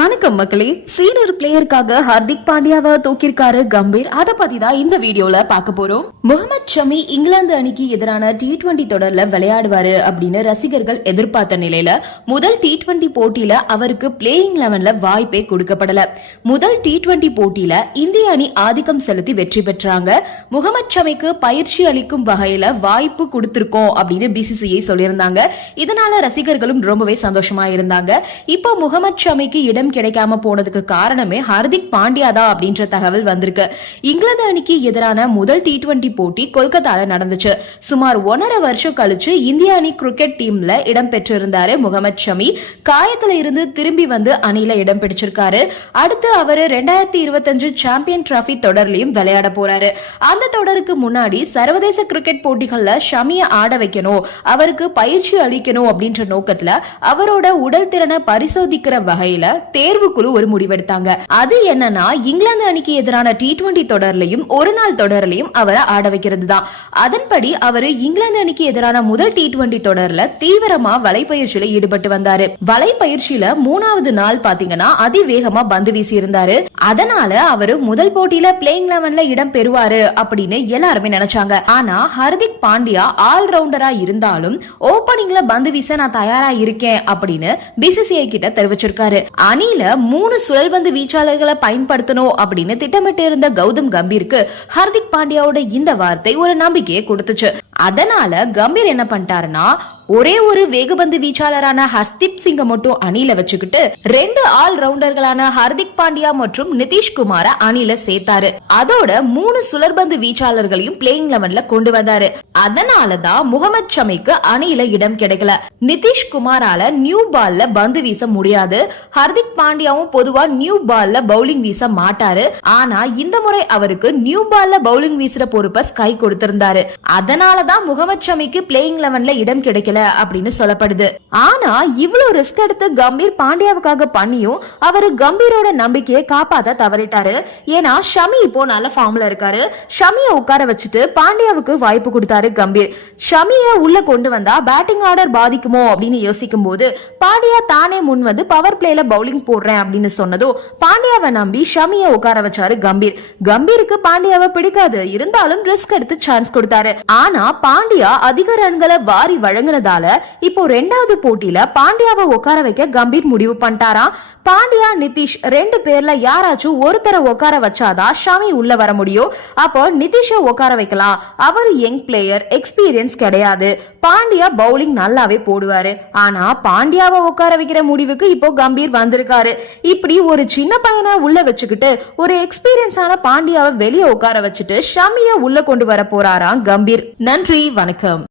வணக்கம் மக்களே சீனியர் பிளேயருக்காக ஹர்திக் பாண்டியாவை தூக்கியிருக்காரு கம்பீர். அத பத்தி தான் இந்த வீடியோல பார்க்க போறோம். முகமது ஷமி இங்கிலாந்து அணிக்கு எதிரான டி டுவெண்டி தொடர்ல விளையாடுவாரு அப்படின்னு ரசிகர்கள் எதிர்பார்த்த நிலையில முதல் டி டுவெண்டி போட்டியில அவருக்கு பிளேயிங் லெவன்ல வாய்ப்பே கொடுக்கப்படல. முதல் டி டுவெண்டி போட்டியில இந்திய அணி ஆதிக்கம் செலுத்தி வெற்றி பெற்றாங்க. முகமது ஷமிக்கு பயிற்சி அளிக்கும் வகையில வாய்ப்பு கொடுத்திருக்கோம் அப்படின்னு பிசிசிஐ சொல்லியிருந்தாங்க. இதனால ரசிகர்களும் ரொம்பவே சந்தோஷமா இருந்தாங்க. இப்போ முகமது ஷமிக்கு இடம் கிடைக்காம போனதுக்கு காரணமே ஹர்திக் பாண்டியா தான் அப்படின்ற தகவல் வந்திருக்கு. இங்கிலாந்து அணிக்கு எதிரான முதல் டி டுவெண்டி போட்டி கொல்கத்தால நடந்துச்சு. சுமார் ஒன்னரை வருஷம் கழிச்சு இந்திய அணி கிரிக்கெட் டீம்ல இடம் பெற்றிருந்தாரு முகமது ஷமி. காயத்துல இருந்து திரும்பி வந்து அணியில இடம் பிடிச்சிருக்காரு. அடுத்து அவரு ரெண்டாயிரத்தி இருபத்தஞ்சு சாம்பியன் டிராஃபி தொடர்லயும் விளையாட போறாரு. அந்த தொடருக்கு முன்னாடி சர்வதேச கிரிக்கெட் போட்டிகள்ல ஷமிய ஆட வைக்கணும் அவருக்கு பயிற்சி அளிக்கணும் அப்படின்ற நோக்கத்துல அவரோட உடல் திறனை பரிசோதிக்கிற வகையில தேர்வுக்குழு ஒரு முடிவெடுத்தாங்க. அது என்னன்னா இங்கிலாந்து அணிக்கு எதிரான டி டுவெண்டி தொடர்லயும் ஒரு நாள் தொடர்லயும் அவரை ஆட வைக்கிறது தான் அதன்படி அவரு இங்கிலாந்து அணிக்கு எதிரான முதல் டி டுவெண்டி தொடர்ல தீவிரமா வலைப்பயிற்சியில ஈடுபட்டு வந்தாரு. வலைப்பயிற்சியில மூணாவது நாள் பாத்தீங்கன்னா அதிவேகமா பந்து வீசி இருந்தாரு அதனால அவரு முதல் போட்டியில பிளேயிங் லெவன்ல இடம் பெறுவாரு அப்படின்னு எல்லாருமே நினைச்சாங்க. ஆனா ஹர்திக் பாண்டியா ஆல் ரவுண்டரா இருந்தாலும் ஓபனிங்ல பந்து வீச நான் தயாரா இருக்கேன் அப்படின்னு பிசிசிஐ கிட்ட தெரிவிச்சிருக்காரு. அணியில மூணு சுழல்பந்து வீச்சாளர்களை பயன்படுத்தணும் அப்படின்னு திட்டமிட்டு இருந்த கௌதம் கம்பீருக்கு ஹர்திக் பாண்டியாவோட இந்த வார்த்தை ஒரு நம்பிக்கையை கொடுத்துச்சு. அதனால கம்பீர் என்ன பண்ணிட்டாருன்னா ஒரே ஒரு வேகபந்து வீச்சாளரான ஹர்தீப் சிங்கை மட்டும் அணில வச்சுக்கிட்டு ரெண்டு ஆல் ரவுண்டர்களான ஹர்திக் பாண்டியா மற்றும் நிதிஷ்குமார அணில சேர்த்தாரு. அதோட மூணு சுழற்பந்து வீச்சாளர்களையும் பிளேயிங் லெவன்ல கொண்டு வந்தாரு. அதனாலதான் முகமது ஷமிக்கு அணியில இடம் கிடைக்கல. நிதிஷ்குமாரால நியூ பால்ல பந்து வீச முடியாது. ஹர்திக் பாண்டியாவும் பொதுவா நியூ பால்ல பவுலிங் வீச மாட்டாரு. ஆனா இந்த முறை அவருக்கு நியூ பால்ல பவுலிங் வீசுற பொறுப்பை ஸ்கை கொடுத்திருந்தாரு. அதனாலதான் முகமது ஷமிக்கு பிளேயிங் லெவன்ல இடம் கிடைக்கல. அப்படின்னு சொல்லப்படுது. ஆனா இவ்வளவு ரிஸ்க் எடுத்து கம்பீர் பாண்டியாவுக்காக பண்ணியும் அவரு கம்பீரோட நம்பிக்கையை காப்பாத்த தவறிட்டாரு. ஏன்னா ஷமி இப்போ நல்ல ஃபார்ம்ல இருக்காரு. ஷமிய உட்கார வச்சுட்டு பாண்டியாவுக்கு வாய்ப்பு கொடுத்தாரு கம்பீர். ஷமிய உள்ள கொண்டு வந்தா பேட்டிங் ஆர்டர் பாதிக்குமோ அப்படின்னு யோசிக்கும் போது பாண்டியா தானே முன் வந்து பவர் பிளேல பவுலிங் போடுறேன் அப்படின்னு சொன்னதும் பாண்டியாவை நம்பி ஷமிய உட்கார வச்சாரு கம்பீர். கம்பீருக்கு பாண்டியாவை பிடிக்காது. இருந்தாலும் ரிஸ்க் எடுத்து சான்ஸ் கொடுத்தாரு. ஆனா பாண்டியா அதிக ரன்களை வாரி வழங்கினதா இருந்ததால இப்போ ரெண்டாவது போட்டியில பாண்டியாவை உட்கார வைக்க கம்பீர் முடிவு பண்ணிட்டாராம் பாண்டியா நிதிஷ் ரெண்டு பேர்ல யாராச்சும் ஒருத்தரை உட்கார வச்சாதான் ஷமி உள்ள வர முடியும்? அப்போ நிதிஷை உட்கார வைக்கலாம். அவர் யங் பிளேயர் எக்ஸ்பீரியன்ஸ் கிடையாது. பாண்டியா பவுலிங் நல்லாவே போடுவாரு. ஆனா பாண்டியாவை உட்கார வைக்கிற முடிவுக்கு இப்போ கம்பீர் வந்திருக்காரு. இப்படி ஒரு சின்ன பையனை உள்ள வச்சுக்கிட்டு ஒரு எக்ஸ்பீரியன்ஸான பாண்டியாவை வெளியே உட்கார வச்சுட்டு ஷமிய உள்ள கொண்டு வர போறாராம் கம்பீர். நன்றி வணக்கம்.